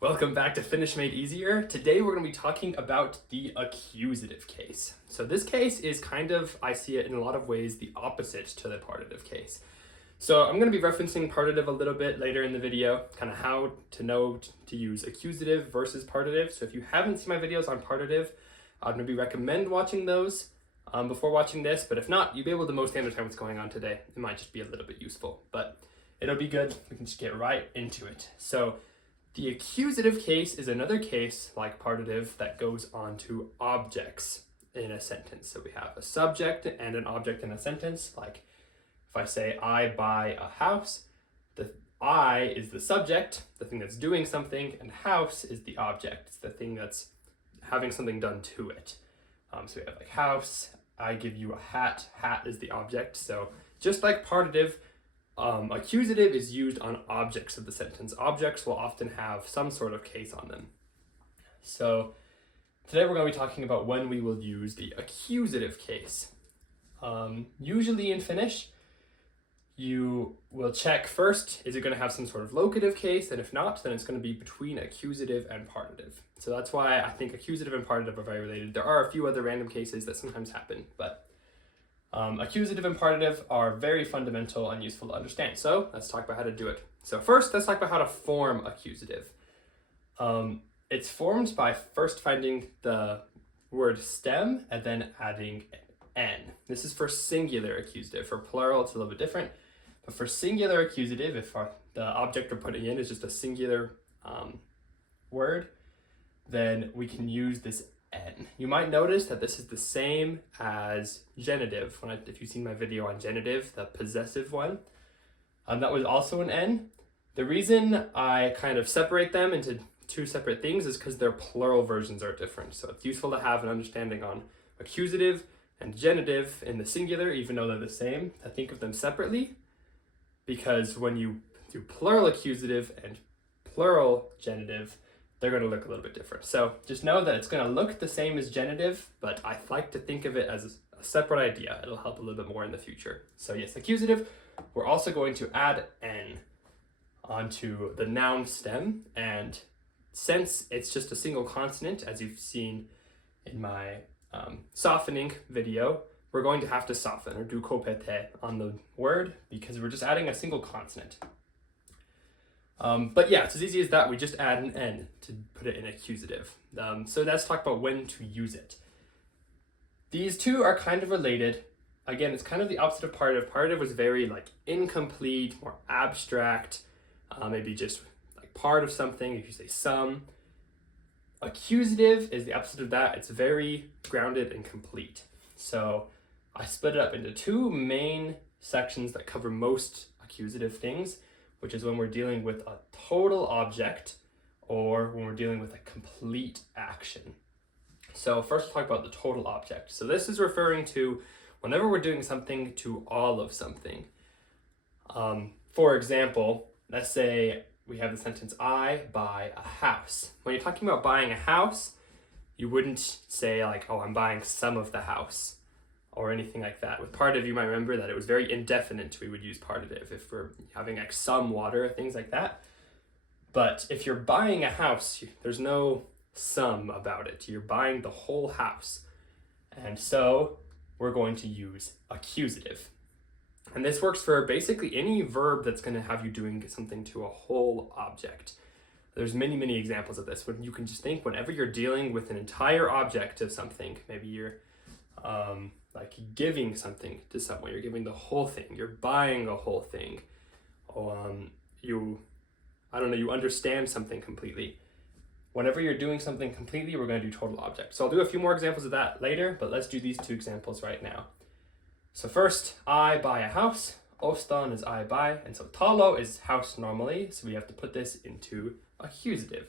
Welcome back to Finnish Made Easier. Today we're going to be talking about the accusative case. So this case is kind of, I see it in a lot of ways, the opposite to the partitive case. So I'm going to be referencing partitive a little bit later in the video, kind of how to know to use accusative versus partitive. So if you haven't seen my videos on partitive, I'd maybe recommend watching those before watching this. But if not, you'll be able to mostly understand what's going on today. It might just be a little bit useful, but it'll be good. We can just get right into it. So the accusative case is another case like partitive that goes on to objects in a sentence. So we have a subject and an object in a sentence. Like if I say, I buy a house, the I is the subject, the thing that's doing something, and house is the object. It's the thing that's having something done to it. So we have like house, I give you a hat, hat is the object. So just like partitive, accusative is used on objects of the sentence. Objects will often have some sort of case on them. So today we're going to be talking about when we will use the accusative case. Usually in Finnish, you will check first, is it going to have some sort of locative case? And if not, then it's going to be between accusative and partitive. So that's why I think accusative and partitive are very related. There are a few other random cases that sometimes happen, but accusative and partitive are very fundamental and useful to understand. So let's talk about how to do it. So first, let's talk about how to form accusative. It's formed by first finding the word stem and then adding n. This is for singular accusative. For plural, it's a little bit different. But for singular accusative, if the object we're putting in is just a singular word, then we can use this n. You might notice that this is the same as genitive. If you've seen my video on genitive, the possessive one, that was also an n. The reason I kind of separate them into two separate things is because their plural versions are different. So it's useful to have an understanding on accusative and genitive in the singular, even though they're the same, to think of them separately. Because when you do plural accusative and plural genitive, they're going to look a little bit different. So just know that it's going to look the same as genitive, but I like to think of it as a separate idea. It'll help a little bit more in the future. So yes, accusative, we're also going to add n onto the noun stem. And since it's just a single consonant, as you've seen in my softening video, we're going to have to soften or do kopete on the word because we're just adding a single consonant. But yeah, it's as easy as that. We just add an n to put it in accusative. So let's talk about when to use it. These two are kind of related. Again, it's kind of the opposite of partitive. Partitive was very like incomplete, more abstract, maybe just like part of something, if you say some. Accusative is the opposite of that. It's very grounded and complete. So I split it up into two main sections that cover most accusative things, which is when we're dealing with a total object or when we're dealing with a complete action. So first we'll talk about the total object. So this is referring to whenever we're doing something to all of something. For example, let's say we have the sentence, I buy a house. When you're talking about buying a house, you wouldn't say like, oh, I'm buying some of the house or anything like that. With partitive, you might remember that it was very indefinite. We would use partitive if we're having like some water, things like that. But if you're buying a house, there's no sum about it. You're buying the whole house. And so we're going to use accusative. And this works for basically any verb that's going to have you doing something to a whole object. There's many, many examples of this. When you can just think whenever you're dealing with an entire object of something, maybe you're like giving something to someone, you're giving the whole thing, you're buying a whole thing, you understand something completely. Whenever you're doing something completely, we're going to do total object. So I'll do a few more examples of that later, but let's do these two examples right now. So first, I buy a house. Ostan is I buy, and so talo is house normally, so we have to put this into accusative.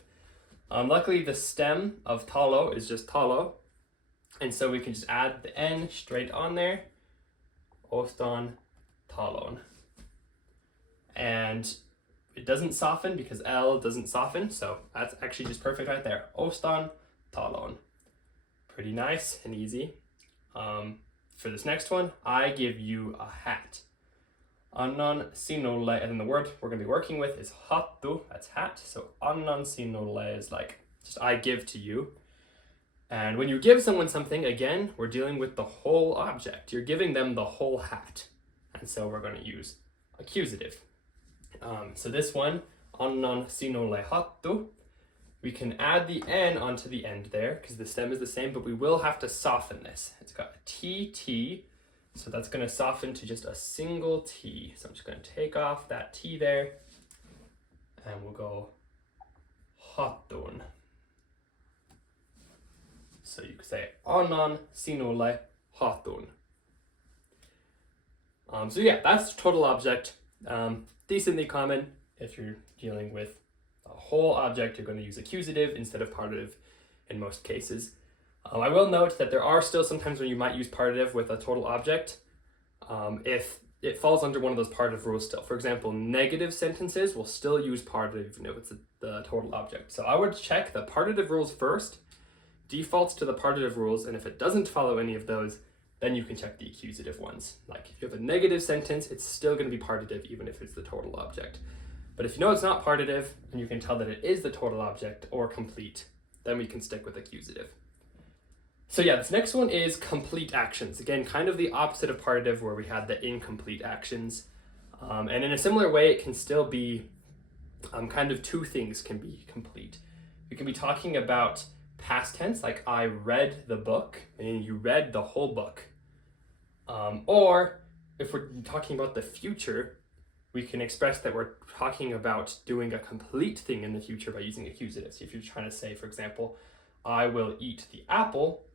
Luckily, the stem of talo is just talo, and so we can just add the n straight on there. Ostan talon. And it doesn't soften because L doesn't soften, so that's actually just perfect right there. Ostan talon. Pretty nice and easy. For this next one, I give you a hat. Annan sinulle, and then the word we're going to be working with is hattu, that's hat. So annan sinulle is like just I give to you. And when you give someone something, again, we're dealing with the whole object. You're giving them the whole hat. And so we're going to use accusative. So this one, annan sinulle hattu, we can add the N onto the end there because the stem is the same, but we will have to soften this. It's got a TT, so that's going to soften to just a single T. So I'm just going to take off that T there, and we'll go hattun. So you could say annan sinulle hattun. So yeah, that's total object. Decently common if you're dealing with a whole object, you're going to use accusative instead of partitive in most cases. I will note that there are still sometimes when you might use partitive with a total object if it falls under one of those partitive rules still. For example, negative sentences will still use partitive even if it's the total object. So I would check the partitive rules first, defaults to the partitive rules, and if it doesn't follow any of those, then you can check the accusative ones. Like if you have a negative sentence, it's still going to be partitive even if it's the total object. But if you know it's not partitive and you can tell that it is the total object or complete, then we can stick with accusative. So yeah, this next one is complete actions. Again, kind of the opposite of partitive where we had the incomplete actions. And in a similar way, it can still be kind of two things can be complete. We can be talking about past tense, like I read the book, and you read the whole book. Or if we're talking about the future, we can express that we're talking about doing a complete thing in the future by using accusative. So if you're trying to say, for example, I will eat the apple,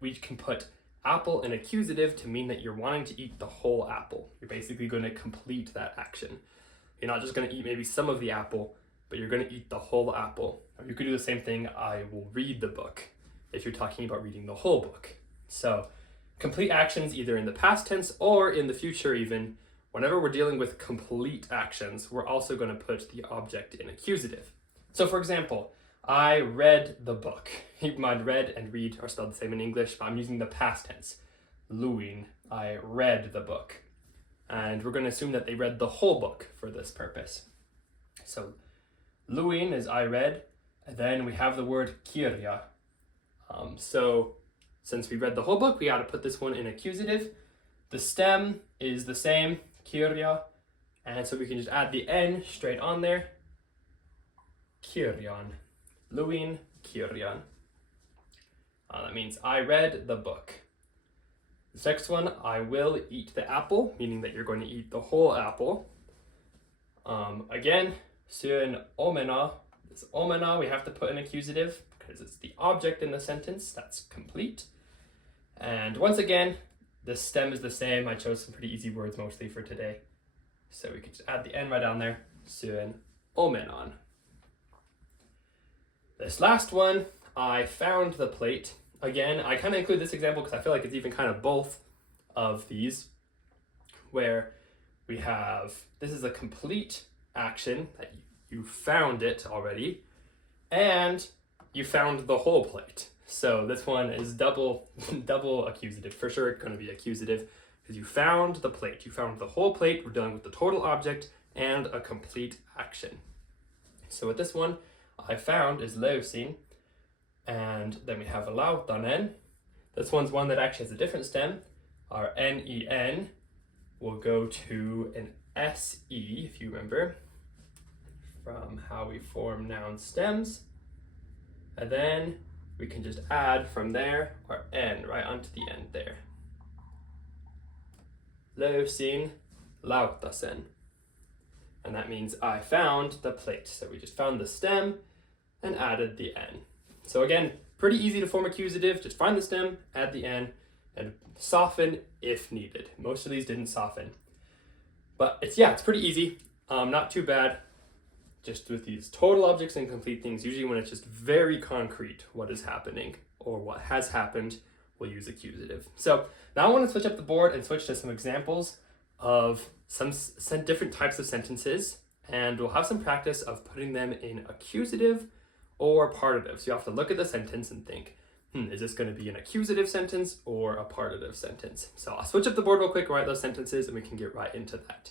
we can put apple in accusative to mean that you're wanting to eat the whole apple. You're basically going to complete that action. You're not just going to eat maybe some of the apple, but you're going to eat the whole apple. Or you could do the same thing, I will read the book, if you're talking about reading the whole book. So complete actions either in the past tense or in the future even. Whenever we're dealing with complete actions, we're also going to put the object in accusative. So for example, I read the book. Keep in mind, read and read are spelled the same in English, but I'm using the past tense. Luin, I read the book. And we're going to assume that they read the whole book for this purpose. So luin is I read, and then we have the word kirja. So since we read the whole book, we got to put this one in accusative. The stem is the same, kirja, and so we can just add the N straight on there. Kirjan. Luin kirjan. That means I read the book. This next one, I will eat the apple, meaning that you're going to eat the whole apple. Again, syön omena. This omena we have to put in accusative because it's the object in the sentence. That's complete. And once again, the stem is the same. I chose some pretty easy words mostly for today. So we could just add the N right down there. Syön omenan. This last one, I found the plate. Again, I kind of include this example because I feel like it's even kind of both of these, where we have, this is a complete action that you found it already, and you found the whole plate. So this one is double accusative. For sure, it's going to be accusative because you found the plate. You found the whole plate. We're dealing with the total object and a complete action. So with this one, I found is löysin, and then we have lautanen. This one's one that actually has a different stem. Our N-E-N will go to an S-E, if you remember, from how we form noun stems. And then we can just add from there our N right onto the end there. Löysin lautasen. And that means I found the plate. So we just found the stem and added the N. So again, pretty easy to form accusative. Just find the stem, add the N, and soften if needed. Most of these didn't soften. But it's pretty easy. Not too bad. Just with these total objects and complete things, usually when it's just very concrete what is happening or what has happened, we'll use accusative. So now I want to switch up the board and switch to some examples of some different types of sentences, and we'll have some practice of putting them in accusative or partitive. So you have to look at the sentence and think, is this going to be an accusative sentence or a partitive sentence? So I'll switch up the board real quick, write those sentences, and we can get right into that.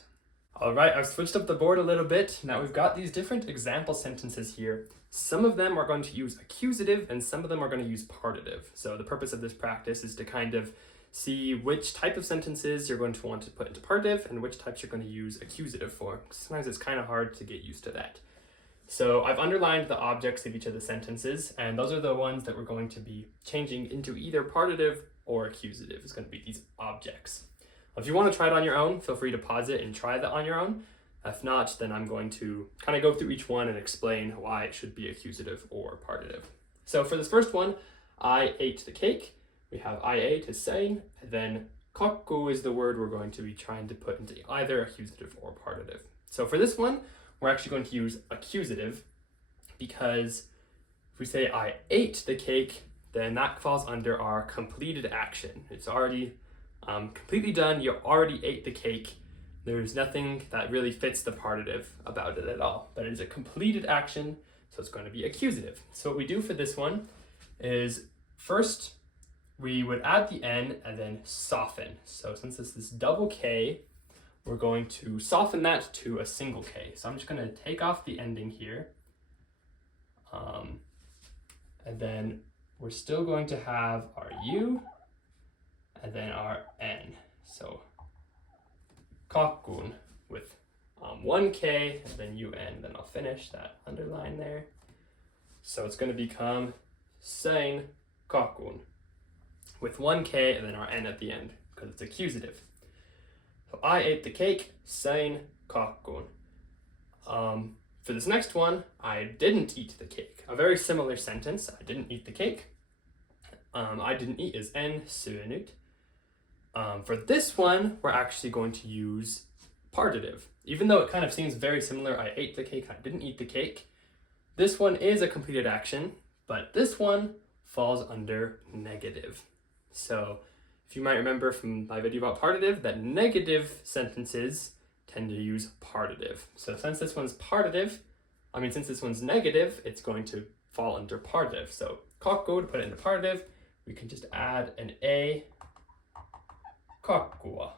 All right, I've switched up the board a little bit. Now we've got these different example sentences here. Some of them are going to use accusative and some of them are going to use partitive. So the purpose of this practice is to kind of see which type of sentences you're going to want to put into partitive and which types you're going to use accusative for. Sometimes it's kind of hard to get used to that. So I've underlined the objects of each of the sentences, and those are the ones that we're going to be changing into either partitive or accusative. It's going to be these objects. If you want to try it on your own, feel free to pause it and try that on your own. If not, then I'm going to kind of go through each one and explain why it should be accusative or partitive. So for this first one, I ate the cake. We have I ate is saying, and then kakku is the word we're going to be trying to put into either accusative or partitive. So for this one, we're actually going to use accusative because if we say I ate the cake, then that falls under our completed action. It's already completely done. You already ate the cake. There's nothing that really fits the partitive about it at all, but it is a completed action, so it's going to be accusative. So what we do for this one is first we would add the N and then soften. So since this is double K, we're going to soften that to a single K. So I'm just going to take off the ending here. And then we're still going to have our U and then our N. So kakun with 1K and then UN. Then I'll finish that underline there. So it's going to become sein kakun with 1K and then our N at the end because it's accusative. So I ate the cake, sein kakun. For this next one, I didn't eat the cake. A very similar sentence. I didn't eat the cake. I didn't eat is en syönyt. For this one, we're actually going to use partitive. Even though it kind of seems very similar, I ate the cake, I didn't eat the cake. This one is a completed action, but this one falls under negative. So if you might remember from my video about partitive, that negative sentences tend to use partitive. So since this one's negative, it's going to fall under partitive. So kakko, to put it into partitive, we can just add an A, kakkua.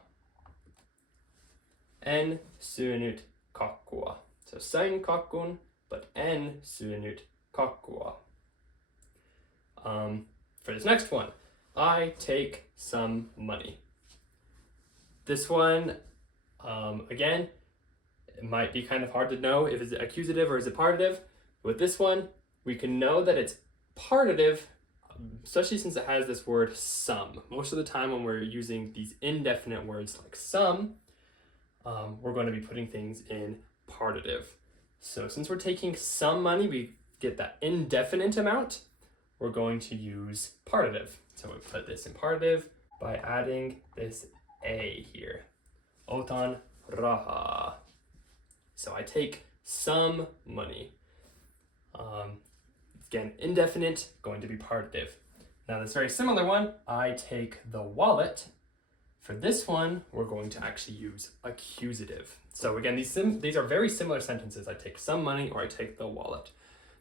En syönyt kakkua. So sain kakkun, but en syönyt kakkua. For this next one, I take some money. This one, again, it might be kind of hard to know if it's accusative or is it partitive. With this one, we can know that it's partitive, especially since it has this word some. Most of the time when we're using these indefinite words like some, we're going to be putting things in partitive. So since we're taking some money, we get that indefinite amount, we're going to use partitive. So we put this in partitive by adding this A here. Otan raha. So I take some money. Again, indefinite, going to be partitive. Now this very similar one, I take the wallet. For this one, we're going to actually use accusative. So again, these are very similar sentences. I take some money or I take the wallet.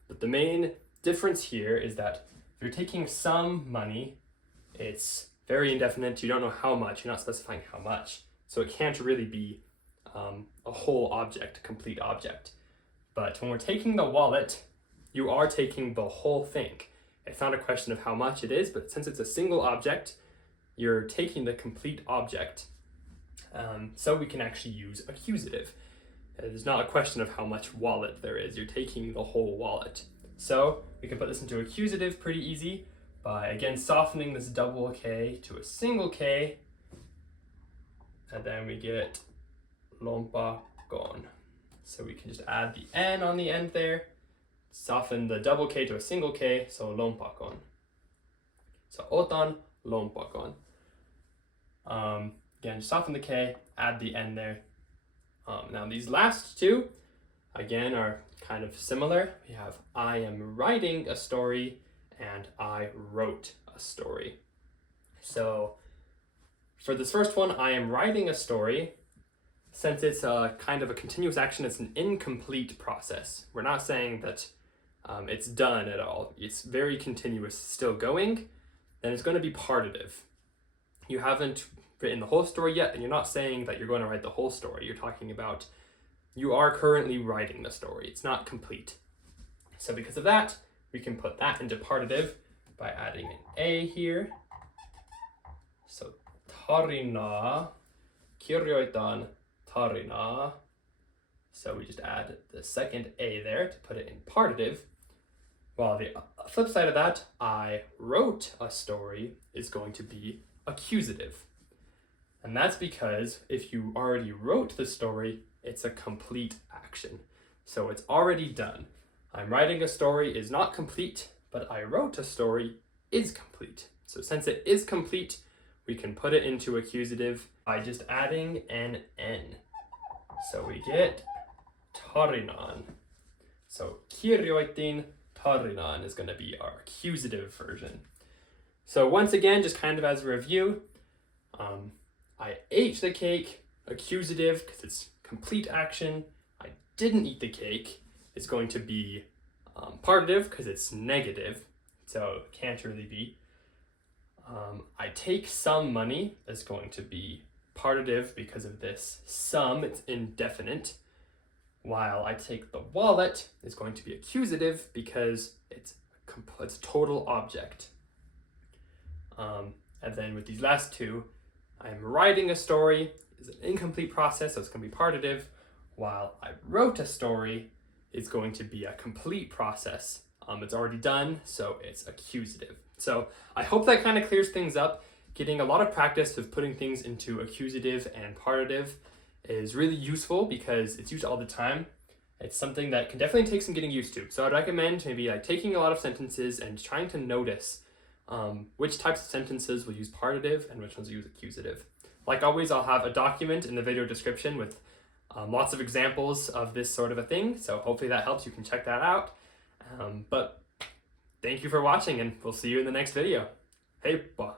But the main difference here is that if you're taking some money, it's very indefinite. You don't know how much. You're not specifying how much. So it can't really be a whole object, a complete object. But when we're taking the wallet, you are taking the whole thing. It's not a question of how much it is, but since it's a single object, you're taking the complete object. So we can actually use accusative. It's not a question of how much wallet there is. You're taking the whole wallet. So we can put this into accusative pretty easy by, again, softening this double K to a single K. And then we get lompakon. So we can just add the N on the end there, soften the double K to a single K, so lompakon. So otan lompakon. Again, soften the K, add the N there. Now these last two, again, are kind of similar. We have I am writing a story and I wrote a story. So for this first one, I am writing a story. Since it's a kind of a continuous action, it's an incomplete process. We're not saying that it's done at all, it's very continuous, still going, then it's going to be partitive. You haven't written the whole story yet, and you're not saying that you're going to write the whole story. You're talking about you are currently writing the story. It's not complete. So because of that, we can put that into partitive by adding an A here. So tarina, kirjoitan tarina. So we just add the second A there to put it in partitive. While the flip side of that, I wrote a story, is going to be accusative. And that's because if you already wrote the story, it's a complete action. So it's already done. I'm writing a story is not complete, but I wrote a story is complete. So since it is complete, we can put it into accusative by just adding an N. So we get tarinan. So kirjoitin tarinan is going to be our accusative version. So once again, just kind of as a review, I ate the cake, accusative, because it's complete action. I didn't eat the cake is going to be partitive, because it's negative, so it can't really be. I take some money is going to be partitive because of this sum, it's indefinite. While I take the wallet is going to be accusative because it's total object. And then with these last two, I'm writing a story is an incomplete process, so it's going to be partitive, while I wrote a story is going to be a complete process. It's already done, so it's accusative. So I hope that kind of clears things up. Getting a lot of practice with putting things into accusative and partitive is really useful because it's used all the time. It's something that can definitely take some getting used to. So I'd recommend maybe like taking a lot of sentences and trying to notice which types of sentences will use partitive and which ones will use accusative. Like always, I'll have a document in the video description with lots of examples of this sort of a thing. So hopefully that helps. You can check that out. But thank you for watching, and we'll see you in the next video. Heippa!